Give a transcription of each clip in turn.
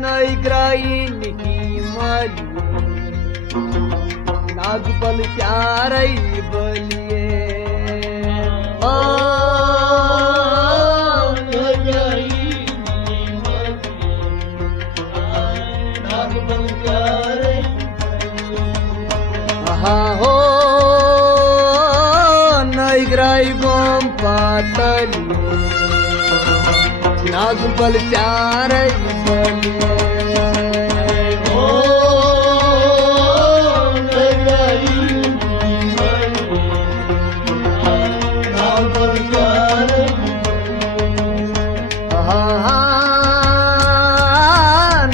नैग्राइन हिमालय नागबल प्यारै बलिए हो नैग्राई गोम पातली नागबल प्यारै बलिए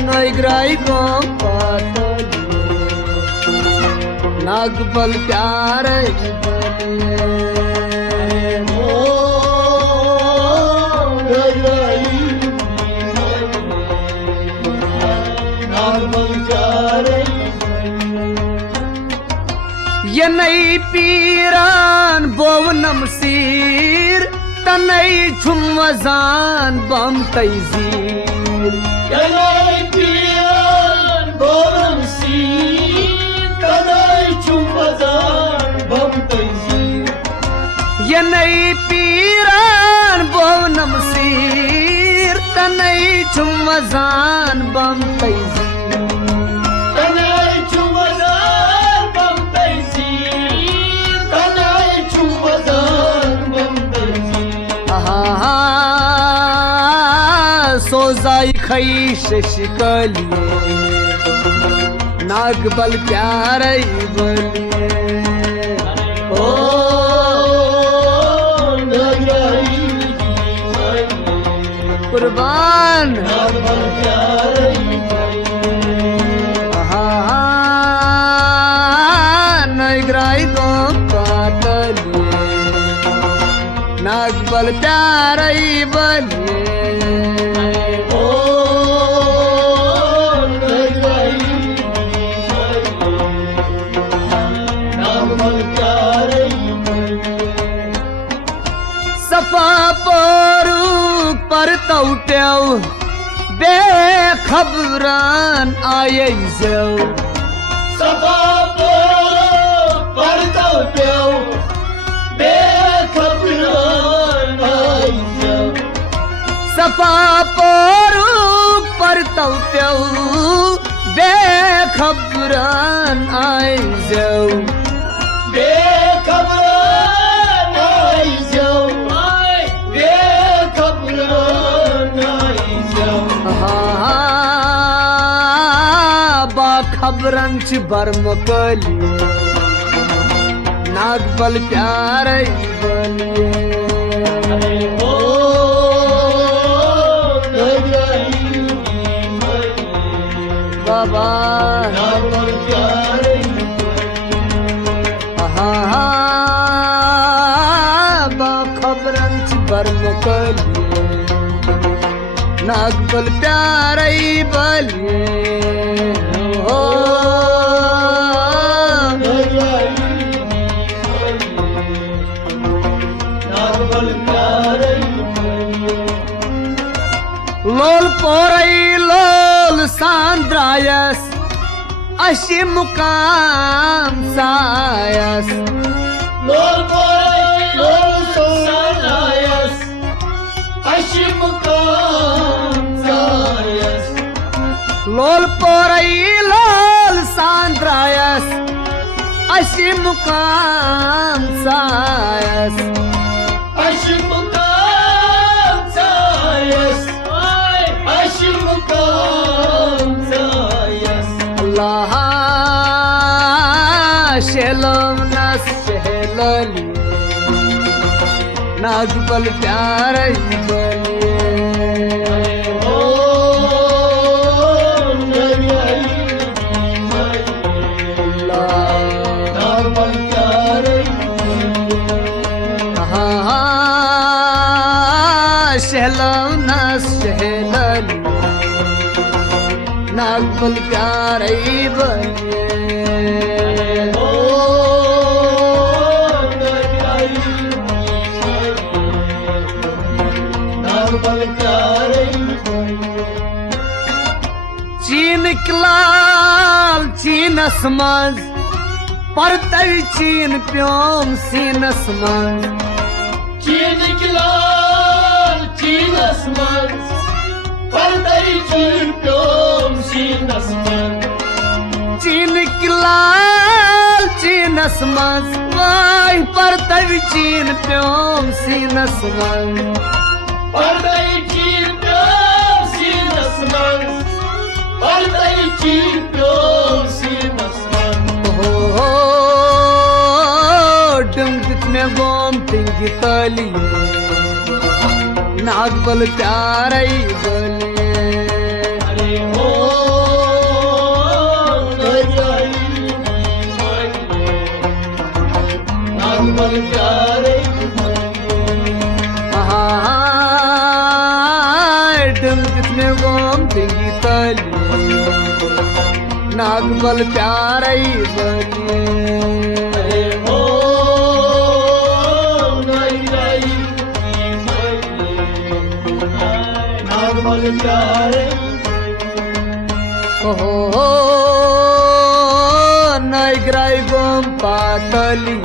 नैग्राई गोम पातली नागबल प्यारै बलिए यनै पीरान बोवनम सीर तनै छुमजान बम तैजीर यनै पीरान बोवनम सीर तनै छुमजान बम तैजीर यनै पीरान बोवनम सीर तनै छुमजान बम तैजीर सोजाई खैश शिकलिए नागबल प्यारै बलिए ओ कुर्बान नागबल प्यारै नैग्राई गोम पातली नागबल प्यारै बलिए सफा परूक पर तौट्याउ बेखबरान आयै जाऊ सफा पर तौट्याउ बेखबरान आयै जाऊ सफा परूक पर तौट्याउ बेखबरान आयै जाऊ बेखबरान आयै जाऊ खबरंच बरमकली नागबल प्यारै बलिए बाबा नागबल प्यारै खबरंच बरमकली नागबल प्यारै बलिए लोल पोरै लोल सांद्रायस अशी मुकाम सायस लोल पोरै लोल सांद्रायस अशी मुकाम सायस लोल पोरै लोल सांद्रायस अशी मुकाम सायस अशी मुकाम सायस अशी मुकाम सायस अल्लाह शेलम न शेलली नागबल प्यार शहलम न शहलली नागबल प्यार चीन लाल चीनस मज परतवि चीन प्योम सीनस मज चीन लाल चीनस मज परतवि चीन प्योम सीनस मज चीन लाल चीनस मज वाय परतवि चीन प्योम सीनस मज परतवि चीन प्योम सीनस मज परतवि चीन प्योम सीनस मज हो डंगत में गोम तिंगी तली नागबल प्यार अरे हो नागबल प्यार डंगत में गोम तिंगी तली नागबल प्यार हो नैग्राई गोम पातली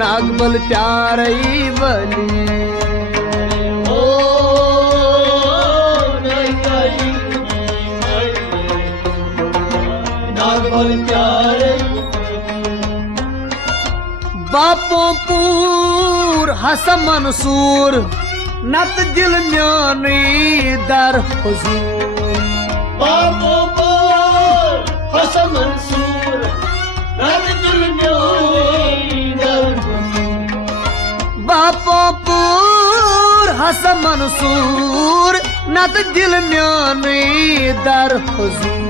नागबल प्यार बली बापों पूर हस मंसूर नत दिल म्यानी दर हुजूर बापों पूर हस मंसूर नत दिल म्यानी दर हुजूर बापों पूर हस मंसूर नत दिल म्यानी दर हुजूर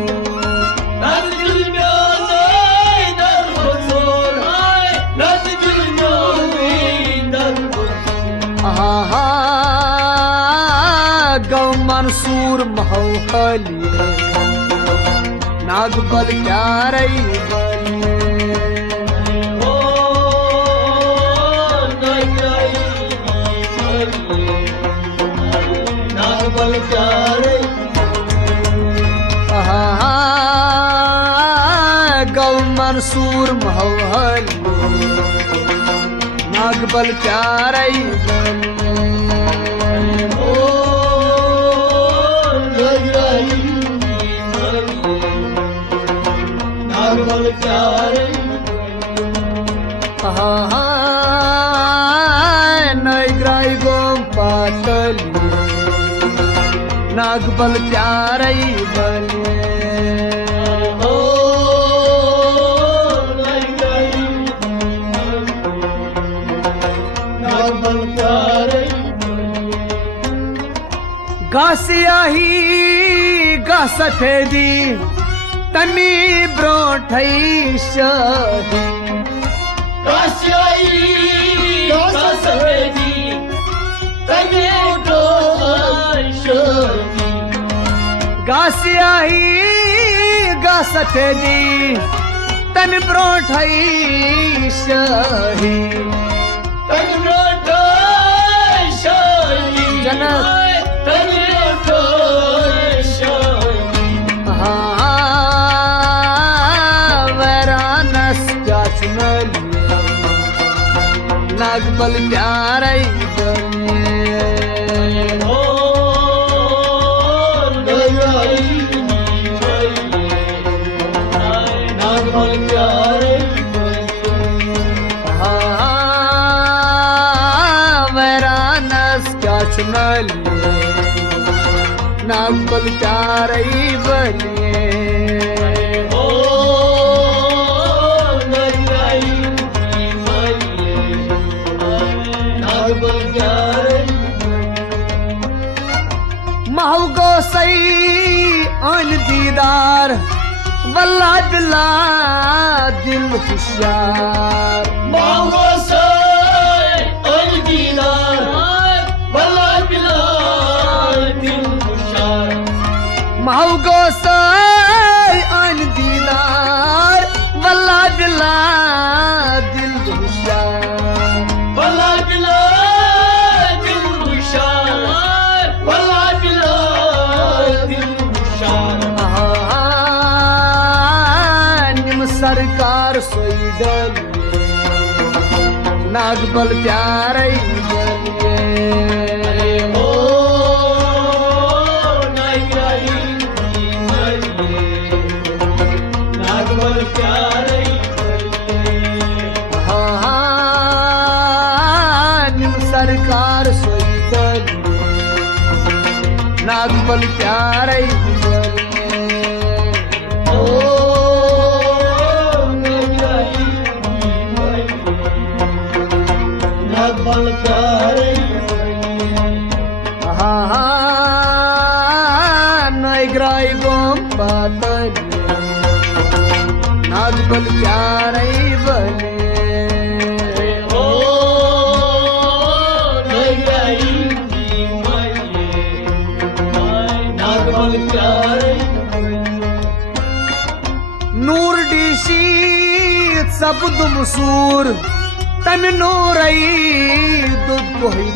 गौ मंसूर महली नागबल प्यार नागबल प्यार गौ मंसूर महली नागबल प्यार नागबल प्यार नैग्राई गोम पातली नागबल प्यार नागबल प्यार घासियाही गा सफेदी तमी ब्रोठई शाही घासियाही गा सफेदी तमी ब्रोठई शाही घासियाही गा सफेदी तमी ब्रोठई शाही नागबल प्यार नागबल प्यार वैरानस क्या चुनलिए नागबल प्यार बलिए दीदार वल्ला बिल्ला दिल होशियार मांगो से दीदार वल्ला बिल्ला दिल होशियार मांगो से दीदार वल्ला बिल्ला दिल होशियार वल्ला बिल्ला दिल होशियार वल्ला बिल्ला दिल होशियार सरकार सोई डलिए नागबल प्यारे बलिए हो नागबल प्यारे निम सरकार सोई डलिए नागबल प्यारे नागबल प्यारे नैग्राई गोम पातलिए नागबल प्यारे बलिए हो नागबल प्यारे नूर डीसी सबद मसूर तम नूरई दुद कोई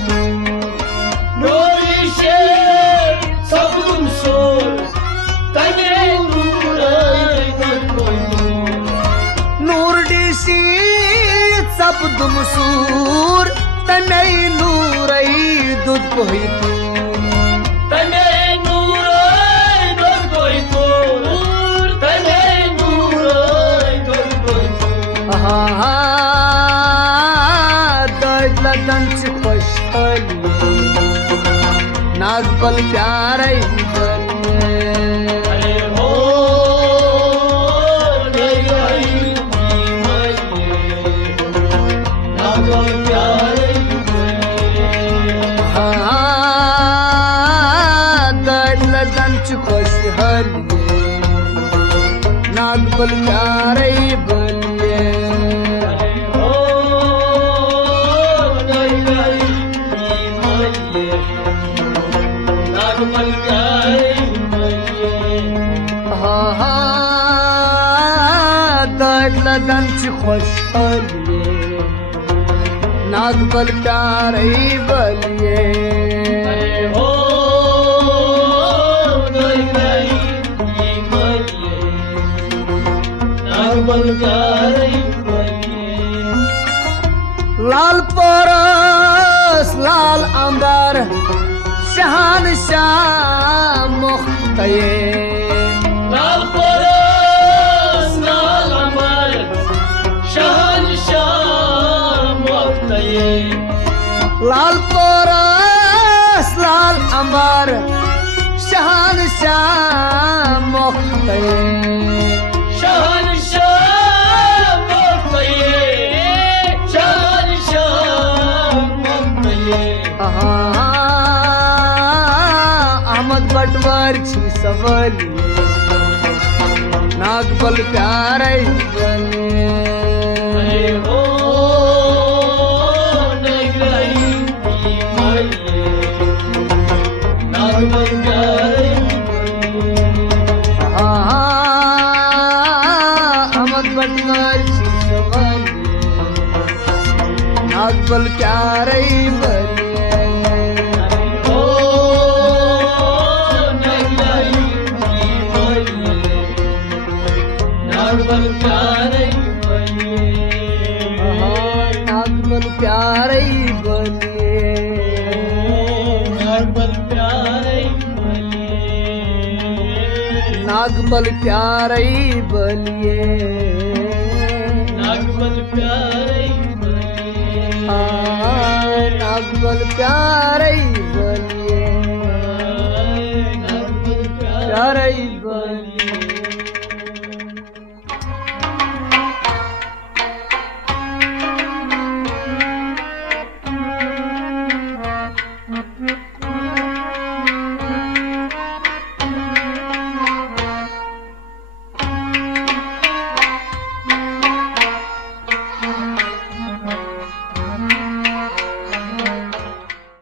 नूरी शेर सबुम सोर तने नूरई दुद कोई नूर डीसी सबद मसूर तने नूरई दुद कोई तने नूरई दुद कोई तने नूरई दुद कोई लदंच खुश नागबल प्यारे अरे हो नागबल प्यारे लदंच खुश नागबल प्यारे बलिए नागबल प्यारे लदंच खुश नागबल प्यारे बलिए हो नागबल प्यारे लाल परस लाल अंबर शहान शाह मुख्तये लाल परस लाल अंबर शहंशाह मुख्तये लाल परस लाल अंबर शहान शाह मुख्तये शहंशाह मुख्तये शहंशाह मुख्तये अहमद बटवर छी सवलिए नागबल प्यारे बलिए अरे हो नागबल प्यारे अहमद बटवर छी सवलिए नागबल प्यारे बलिए नागबल प्यारे नागबल प्यारे बलिए नागबल प्यारे नागबल प्यारे बलिए नागबल प्यारे नागबल प्यारे बलिए नागबल प्यारे